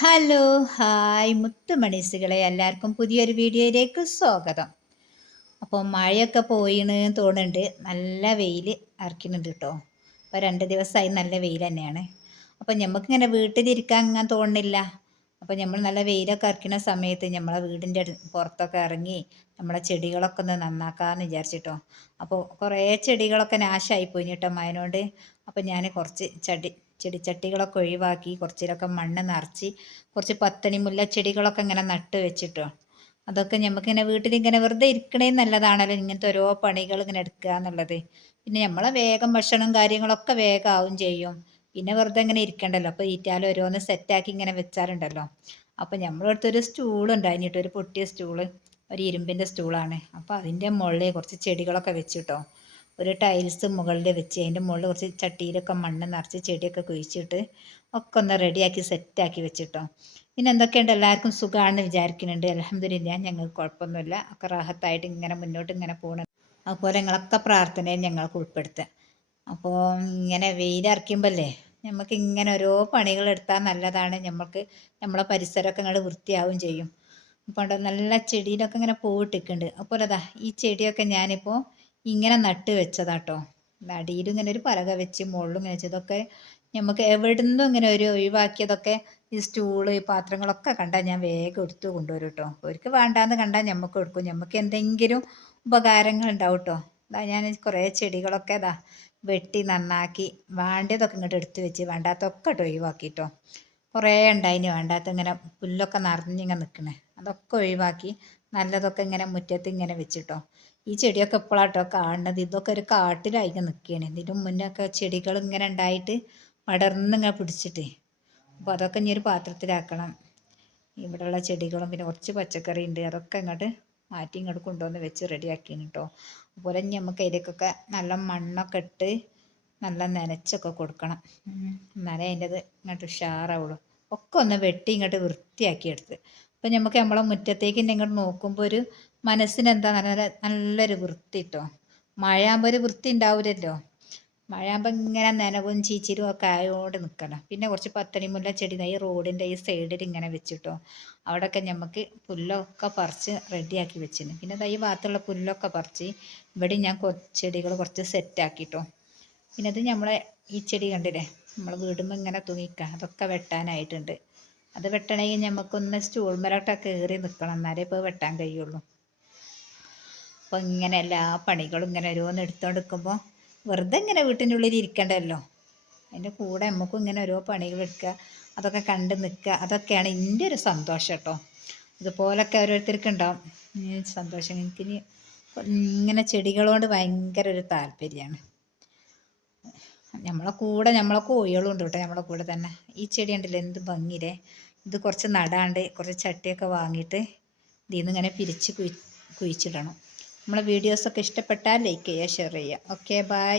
Hello, hi മുത്തുമണീസുകളെ, എല്ലാവർക്കും പുതിയൊരു വീഡിയോയിലേക്ക് സ്വാഗതം. അപ്പോൾ മഴയൊക്കെ പോയിന്ന് തോന്നുന്നുണ്ട്, നല്ല വെയിൽ ഇറക്കുന്നുണ്ട് കേട്ടോ. അപ്പോൾ 2 ദിവസമായി നല്ല വെയിൽ തന്നെയാണ്. അപ്പോൾ നമുക്കിങ്ങനെ വീട്ടിലിരിക്കാൻ അങ്ങനെ തോന്നുന്നില്ല. അപ്പോൾ നമ്മൾ നല്ല വെയിലൊക്കെ ഇറക്കുന്ന സമയത്ത് നമ്മളെ വീടിൻ്റെ പുറത്തൊക്കെ ഇറങ്ങി നമ്മളെ ചെടികളൊക്കെ ഒന്ന് നന്നാക്കാമെന്ന് വിചാരിച്ചിട്ടോ. അപ്പോൾ കുറേ ചെടികളൊക്കെ നാശമായി പോയി കേട്ടോ മഴനോണ്ട്. അപ്പോൾ ഞാൻ കുറച്ച് ചെടിച്ചട്ടികളൊക്കെ ഒഴിവാക്കി കുറച്ചിലൊക്കെ മണ്ണ് നിറച്ച് കുറച്ച് പത്തണി മുല്ല ചെടികളൊക്കെ ഇങ്ങനെ നട്ട് വെച്ചിട്ടോ. അതൊക്കെ നമുക്കിങ്ങനെ വീട്ടിലിങ്ങനെ വെറുതെ ഇരിക്കണേ നല്ലതാണല്ലോ, ഇങ്ങനത്തെ ഓരോ പണികൾ ഇങ്ങനെ എടുക്കുക എന്നുള്ളത്. പിന്നെ നമ്മളെ വേഗം ഭക്ഷണം കാര്യങ്ങളൊക്കെ വേഗം ആവും ചെയ്യും. പിന്നെ വെറുതെ ഇങ്ങനെ ഇരിക്കണ്ടല്ലോ, അപ്പോൾ ഈറ്റാലും ഓരോന്ന് സെറ്റാക്കി ഇങ്ങനെ വെച്ചാറുണ്ടല്ലോ. അപ്പോൾ നമ്മളെ അടുത്തൊരു സ്റ്റൂൾ ഉണ്ടായിട്ടോ, ഒരു പൊട്ടിയ സ്റ്റൂള്, ഒരു ഇരുമ്പിൻ്റെ സ്റ്റൂളാണ്. അപ്പോൾ അതിൻ്റെ മുകളിൽ കുറച്ച് ചെടികളൊക്കെ വെച്ചിട്ടോ. ഒരു ടൈൽസ് മുകളിൽ വെച്ച് അതിൻ്റെ മുകളിൽ കുറച്ച് ചട്ടിയിലൊക്കെ മണ്ണ് നിറച്ച് ചെടിയൊക്കെ കുഴിച്ചിട്ട് ഒക്കെ ഒന്ന് റെഡിയാക്കി സെറ്റാക്കി വെച്ചിട്ടോ. പിന്നെ എന്തൊക്കെയുണ്ട്, എല്ലാവർക്കും സുഖമാണെന്ന് വിചാരിക്കുന്നുണ്ട്. അൽഹംദുലില്ലാ, ഞങ്ങൾക്ക് കുഴപ്പമൊന്നുമില്ല, ഒക്കെ റാഹത്തായിട്ട് ഇങ്ങനെ മുന്നോട്ട് ഇങ്ങനെ പോകണം. അതുപോലെ നിങ്ങളൊക്കെ പ്രാർത്ഥനയിൽ ഞങ്ങൾക്ക് ഉൾപ്പെടുത്തുക. അപ്പോൾ ഇങ്ങനെ വെയിലിറക്കുമ്പോഴല്ലേ നമുക്ക് ഇങ്ങനെ ഓരോ പണികൾ എടുത്താൽ നല്ലതാണ്. നമുക്ക് നമ്മളെ പരിസരമൊക്കെ ഇങ്ങോട്ട് വൃത്തിയാവും ചെയ്യും. അപ്പോൾ നല്ല ചെടിയിലൊക്കെ ഇങ്ങനെ പൂവിട്ടിട്ടുണ്ട്. അപ്പോൾ അതാ ഈ ചെടിയൊക്കെ ഞാനിപ്പോൾ ഇങ്ങനെ നട്ട് വെച്ചതാട്ടോ. അടിയിലും ഇങ്ങനെ ഒരു പലക വെച്ച് മുകളിലും ഇങ്ങനെ വെച്ചതൊക്കെ നമുക്ക് എവിടെ നിന്നും ഇങ്ങനെ ഒരു ഒഴിവാക്കിയതൊക്കെ ഈ സ്റ്റൂള് ഈ പാത്രങ്ങളൊക്കെ കണ്ടാൽ ഞാൻ വേഗം എടുത്തു കൊണ്ടുവരും കേട്ടോ. അവർക്ക് വേണ്ടാന്ന് കണ്ടാൽ നമുക്ക് എടുക്കും, നമുക്ക് എന്തെങ്കിലും ഉപകാരങ്ങൾ ഉണ്ടാവും കേട്ടോ. അതാ ഞാൻ കുറേ ചെടികളൊക്കെ ഇതാ വെട്ടി നന്നാക്കി വേണ്ടതൊക്കെ ഇങ്ങോട്ട് എടുത്ത് വെച്ച് വേണ്ടാത്തൊക്കെ ഇട്ട് ഒഴിവാക്കിട്ടോ. കുറേ ഉണ്ടായിന് വേണ്ടാത്ത, ഇങ്ങനെ പുല്ലൊക്കെ നിറഞ്ഞിങ്ങനെ നിൽക്കണേ, അതൊക്കെ ഒഴിവാക്കി നല്ലതൊക്കെ ഇങ്ങനെ മുറ്റത്ത് ഇങ്ങനെ വെച്ചിട്ടോ. ഈ ചെടിയൊക്കെ എപ്പോഴാട്ടോ കാണുന്നത്, ഇതൊക്കെ ഒരു കാട്ടിലായി നിൽക്കുകയാണ്. ഇതിന് മുന്നൊക്കെ ചെടികൾ ഇങ്ങനെ ഉണ്ടായിട്ട് പടർന്നിങ്ങനെ പിടിച്ചിട്ട്. അപ്പോൾ അതൊക്കെ ഇനി ഒരു പാത്രത്തിലാക്കണം. ഇവിടെയുള്ള ചെടികളും പിന്നെ കുറച്ച് പച്ചക്കറി ഉണ്ട്, അതൊക്കെ ഇങ്ങോട്ട് മാറ്റി ഇങ്ങോട്ട് കൊണ്ടുവന്ന് വെച്ച് റെഡിയാക്കിയാണ് കേട്ടോ. അതുപോലെ ഇനി നമുക്ക് അതിലേക്കൊക്കെ നല്ല മണ്ണൊക്കെ ഇട്ട് നല്ല നനച്ചൊക്കെ കൊടുക്കണം. എന്നാലേ അതിൻ്റെത് ഇങ്ങോട്ട് ഉഷാറാവുള്ളൂ. ഒക്കെ ഒന്ന് വെട്ടി ഇങ്ങോട്ട് വൃത്തിയാക്കി എടുത്ത്. അപ്പം നമുക്ക് നമ്മളെ മുറ്റത്തേക്ക് ഇങ്ങോട്ട് നോക്കുമ്പോൾ ഒരു മനസ്സിന് എന്താ നല്ലൊരു വൃത്തി കേട്ടോ. മഴയാകുമ്പോൾ ഒരു വൃത്തി ഉണ്ടാവില്ലല്ലോ. മഴയാകുമ്പോൾ ഇങ്ങനെ നനവും ചീച്ചിലും ഒക്കെ ആയോണ്ട് നിൽക്കണം. പിന്നെ കുറച്ച് പത്തണി മുല്ല ചെടി ഈ റോഡിൻ്റെ ഈ സൈഡിൽ ഇങ്ങനെ വെച്ചിട്ടോ. അവിടെയൊക്കെ നമുക്ക് പുല്ലൊക്കെ പറിച്ച് റെഡിയാക്കി വെച്ചിന്. പിന്നെ ഈ ഭാഗത്തുള്ള പുല്ലൊക്കെ പറിച്ച് ഇവിടെ ഞാൻ ചെടികൾ കുറച്ച് സെറ്റാക്കിട്ടോ. പിന്നെ അത് നമ്മളെ ഈ ചെടി കണ്ടില്ലേ, നമ്മൾ വീടുമ്പോൾ ഇങ്ങനെ തൂങ്ങിക്കുക, അതൊക്കെ വെട്ടാനായിട്ടുണ്ട്. അത് വെട്ടണമെങ്കിൽ നമുക്കൊന്ന് സ്റ്റൂൾമേലോട്ടൊക്കെ കയറി നിൽക്കണം, എന്നാലേ ഇപ്പോൾ വെട്ടാൻ കഴിയുള്ളൂ. അപ്പോൾ ഇങ്ങനെ എല്ലാ പണികളും ഇങ്ങനെ ഓരോന്ന് എടുത്തുകൊണ്ട് നിൽക്കുമ്പോൾ വെറുതെ ഇങ്ങനെ വീട്ടിൻ്റെ ഉള്ളിൽ ഇരിക്കണ്ടല്ലോ. അതിൻ്റെ കൂടെ നമുക്കും ഇങ്ങനെ ഓരോ പണികൾ എടുക്കുക, അതൊക്കെ കണ്ട് നിൽക്കുക, അതൊക്കെയാണ് എൻ്റെ ഒരു സന്തോഷം കേട്ടോ. ഇതുപോലൊക്കെ ഓരോരുത്തർക്ക് ഉണ്ടാവും സന്തോഷം. എനിക്കിനി ഇങ്ങനെ ചെടികളോട് ഭയങ്കര ഒരു താല്പര്യമാണ്. നമ്മളെ കോഴികളും ഉണ്ട് കേട്ടോ നമ്മളെ കൂടെ തന്നെ. ഈ ചെടി ഉണ്ടല്ലോ എന്ത് ഭംഗിയില്ലേ. ഇത് കുറച്ച് നടാണ്ട് കുറച്ച് ചട്ടിയൊക്കെ വാങ്ങിയിട്ട് ഇതിൽ നിന്ന് ഇങ്ങനെ പിരിച്ച് കുഴിച്ചിടണം. നമ്മളെ വീഡിയോസൊക്കെ ഇഷ്ടപ്പെട്ടാൽ ലൈക്ക് ചെയ്യുക, ഷെയർ ചെയ്യുക. Okay, by.